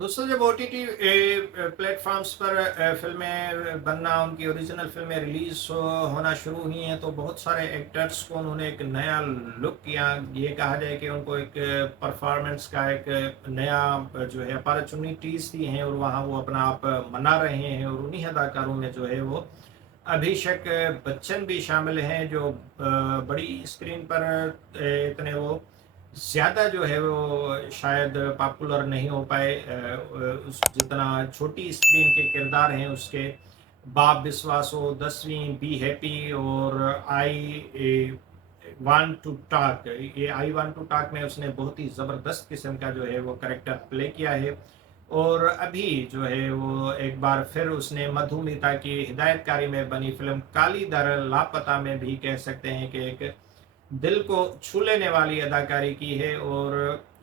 दोस्तों, जब OTT platforms पर फिल्में बनना, उनकी ओरिजिनल फिल्में रिलीज होना शुरू हुई हैं, तो बहुत सारे एक्टर्स को उन्होंने एक नया लुक किया। ये कहा जाए कि उनको एक परफॉर्मेंस का एक नया जो है अपॉर्चुनिटीज दी हैं, और वहाँ वो अपना आप मना रहे हैं। और उन्हीं अदाकारों में जो है वो अभिषेक बच्चन भी शामिल हैं, जो बड़ी स्क्रीन पर इतने वो ज़्यादा जो है वो शायद पॉपुलर नहीं हो पाए, उस जितना छोटी स्क्रीन के किरदार हैं उसके। बाप विश्वास हो, 10वीं, बी हैप्पी, और आई वांट टू टॉक, ये आई वांट टू टॉक में उसने बहुत ही ज़बरदस्त किस्म का जो है वो करेक्टर प्ले किया है। और अभी जो है वो एक बार फिर उसने मधुमिता की हिदायतकारी में बनी फिल्म काली दर लापता में भी कह सकते हैं कि एक दिल को छू लेने वाली अदाकारी की है। और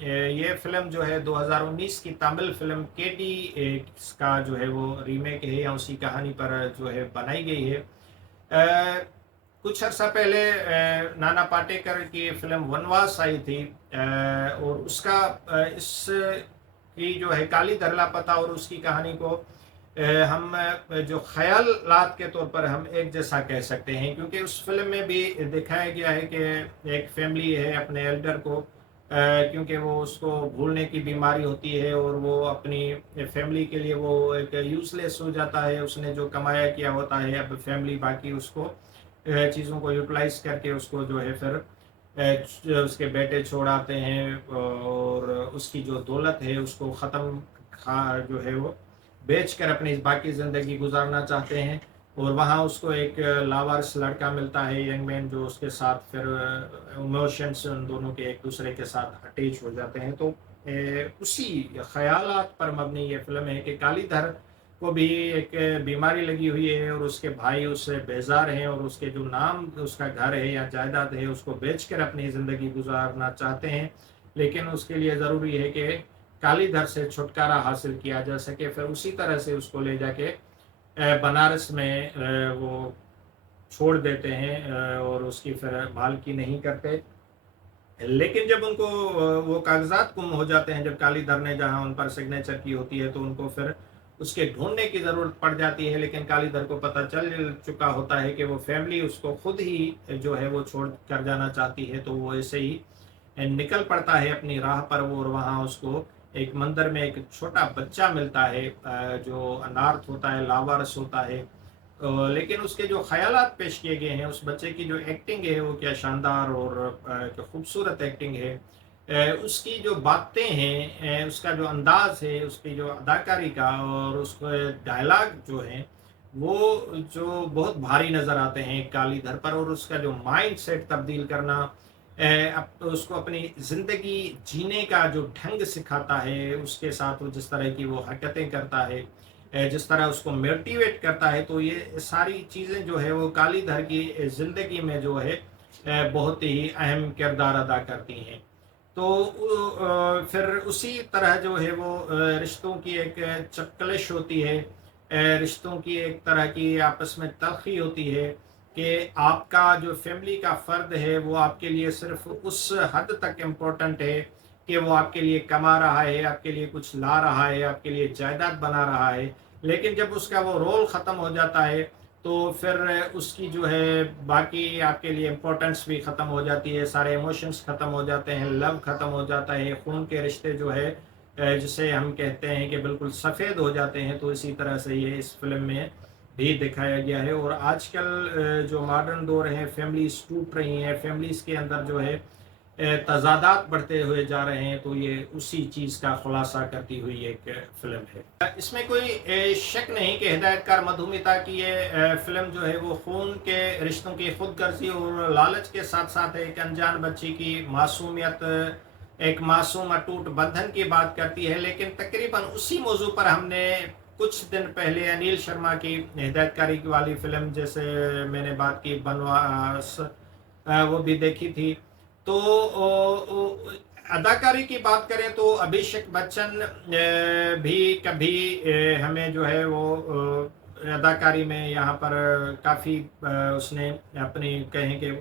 ये फिल्म जो है 2019 की तमिल फिल्म केडी का जो है वो रीमेक है, या उसी कहानी पर जो है बनाई गई है। कुछ अर्सा पहले नाना पाटेकर की फिल्म वनवास आई थी, और उसका इस की जो है काली दर लापता और उसकी कहानी को हम जो ख्यालात के तौर पर हम एक जैसा कह सकते हैं, क्योंकि उस फिल्म में भी दिखाया गया है कि एक फैमिली है अपने एल्डर को, क्योंकि वो उसको भूलने की बीमारी होती है, और वो अपनी फैमिली के लिए वो एक यूजलेस हो जाता है। उसने जो कमाया किया होता है, अब फैमिली बाकी उसको चीज़ों को यूटिलाइज करके उसको जो है फिर उसके बेटे छोड़ आते हैं, और उसकी जो दौलत है उसको ख़त्म खा जो है वो बेच कर अपनी बाकी ज़िंदगी गुजारना चाहते हैं। और वहाँ उसको एक लावारिस लड़का मिलता है, यंग मैन, जो उसके साथ फिर इमोशंस उन दोनों के एक दूसरे के साथ अटैच हो जाते हैं। तो उसी ख्यालात पर मबनी ये फिल्म है कि कालीधर को भी एक बीमारी लगी हुई है, और उसके भाई उससे बेजार हैं, और उसके जो नाम उसका घर है या जायदाद है उसको बेचकर अपनी ज़िंदगी गुजारना चाहते हैं। लेकिन उसके लिए ज़रूरी है कि कालीधर से छुटकारा हासिल किया जा सके। फिर उसी तरह से उसको ले जाके बनारस में वो छोड़ देते हैं, और उसकी फिर मालकी नहीं करते। लेकिन जब उनको वो कागजात गुम हो जाते हैं, जब कालीधर ने जहाँ उन पर सिग्नेचर की होती है, तो उनको फिर उसके ढूंढने की ज़रूरत पड़ जाती है। लेकिन कालीधर को पता चल चुका होता है कि वो फैमिली उसको खुद ही जो है वो छोड़ कर जाना चाहती है। तो वो ऐसे ही निकल पड़ता है अपनी राह पर वो, और वहाँ उसको एक मंदिर में एक छोटा बच्चा मिलता है, जो अनार्थ होता है, लावारिस होता है। लेकिन उसके जो ख़यालात पेश किए गए हैं, उस बच्चे की जो एक्टिंग है वो क्या शानदार और क्या खूबसूरत एक्टिंग है। उसकी जो बातें हैं, उसका जो अंदाज़ है, उसकी जो अदाकारी का और उसके डायलॉग जो हैं, वो जो बहुत भारी नज़र आते हैं कालीधर पर। और उसका जो माइंडसेट तब्दील करना, उसको अपनी ज़िंदगी जीने का जो ढंग सिखाता है, उसके साथ वो जिस तरह की वो हरकतें करता है, जिस तरह उसको मोटिवेट करता है, तो ये सारी चीज़ें जो है वो कालीधर की ज़िंदगी में जो है बहुत ही अहम किरदार अदा करती हैं। तो फिर उसी तरह जो है वो रिश्तों की एक चपकलिश होती है, रिश्तों की एक तरह की आपस में तलखी होती है, कि आपका जो फैमिली का फ़र्द है वो आपके लिए सिर्फ़ उस हद तक इम्पोर्टेंट है कि वो आपके लिए कमा रहा है, आपके लिए कुछ ला रहा है, आपके लिए जायदाद बना रहा है। लेकिन जब उसका वो रोल ख़त्म हो जाता है, तो फिर उसकी जो है बाकी आपके लिए इम्पोर्टेंस भी ख़त्म हो जाती है, सारे इमोशंस ख़त्म हो जाते हैं, लव ख़त्म हो जाता है, खून के रिश्ते जो है जिसे हम कहते हैं कि बिल्कुल सफ़ेद हो जाते हैं। तो इसी तरह से ये इस फ़िल्म में भी दिखाया गया है। और आजकल जो मॉडर्न दौर है, फैमिलीज़ टूट रही हैं, फैमिलीज़ के अंदर जो है तज़ादात बढ़ते हुए जा रहे हैं, तो ये उसी चीज़ का खुलासा करती हुई एक फ़िल्म है। इसमें कोई शक नहीं कि हिदायतकार मधुमिता की ये फ़िल्म जो है वो खून के रिश्तों की खुदगर्जी और लालच के साथ-साथ एक अनजान बच्ची की मासूमियत, एक मासूम अटूट बंधन की बात करती है। लेकिन तकरीबन उसी मौजू पर हमने कुछ दिन पहले अनिल शर्मा की हिदायतकारी वाली फ़िल्म, जैसे मैंने बात की बनवास, वो भी देखी थी। तो अदाकारी की बात करें तो अभिषेक बच्चन भी कभी हमें जो है वो अदाकारी में यहाँ पर काफ़ी उसने अपनी कहें कि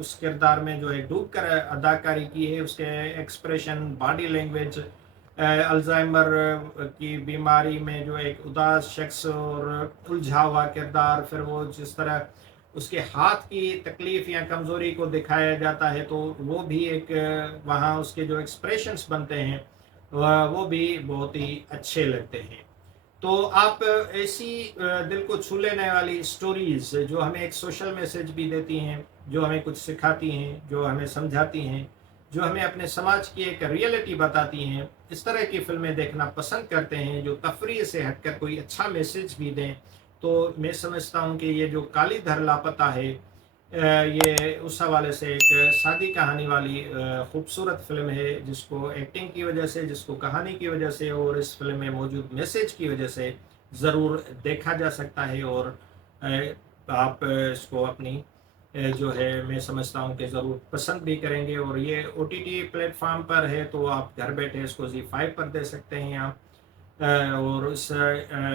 उस किरदार में जो है डूब कर अदाकारी की है। उसके एक्सप्रेशन, बॉडी लैंग्वेज, अल्जाइमर की बीमारी में जो एक उदास शख्स और उलझा हुआ किरदार, फिर वो जिस तरह उसके हाथ की तकलीफ या कमज़ोरी को दिखाया जाता है, तो वो भी एक वहाँ उसके जो एक्सप्रेशंस बनते हैं वो भी बहुत ही अच्छे लगते हैं। तो आप ऐसी दिल को छू लेने वाली स्टोरीज जो हमें एक सोशल मैसेज भी देती हैं, जो हमें कुछ सिखाती हैं, जो हमें समझाती हैं, जो हमें अपने समाज की एक रियलिटी बताती हैं, इस तरह की फिल्में देखना पसंद करते हैं जो तफरीह से हटकर कोई अच्छा मैसेज भी दें। तो मैं समझता हूँ कि ये जो काली धर लापता है, ये उस हवाले से एक सादी कहानी वाली खूबसूरत फ़िल्म है, जिसको एक्टिंग की वजह से, जिसको कहानी की वजह से और इस फ़िल्म में मौजूद मैसेज की वजह से ज़रूर देखा जा सकता है। और आप इसको अपनी जो है, मैं समझता हूँ कि ज़रूर पसंद भी करेंगे। और ये ओटीटी प्लेटफ़ॉर्म पर है, तो आप घर बैठे इसको ज़ी5 पर दे सकते हैं आप। और उस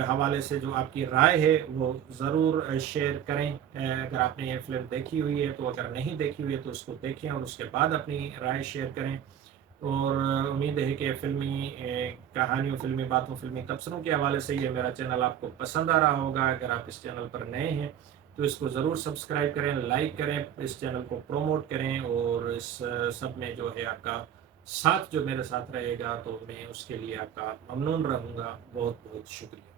हवाले से जो आपकी राय है वो ज़रूर शेयर करें। अगर आपने ये फ़िल्म देखी हुई है तो, अगर नहीं देखी हुई है तो उसको देखें और उसके बाद अपनी राय शेयर करें। और उम्मीद है कि फ़िल्मी कहानियों, फ़िल्मी बातों, फ़िल्मी तबसरों के हवाले से ये मेरा चैनल आपको पसंद आ रहा होगा। अगर आप इस चैनल पर नए हैं तो इसको ज़रूर सब्सक्राइब करें, लाइक करें, इस चैनल को प्रमोट करें। और इस सब में जो है आपका साथ जो मेरे साथ रहेगा, तो मैं उसके लिए आपका ममनून रहूँगा। बहुत बहुत शुक्रिया।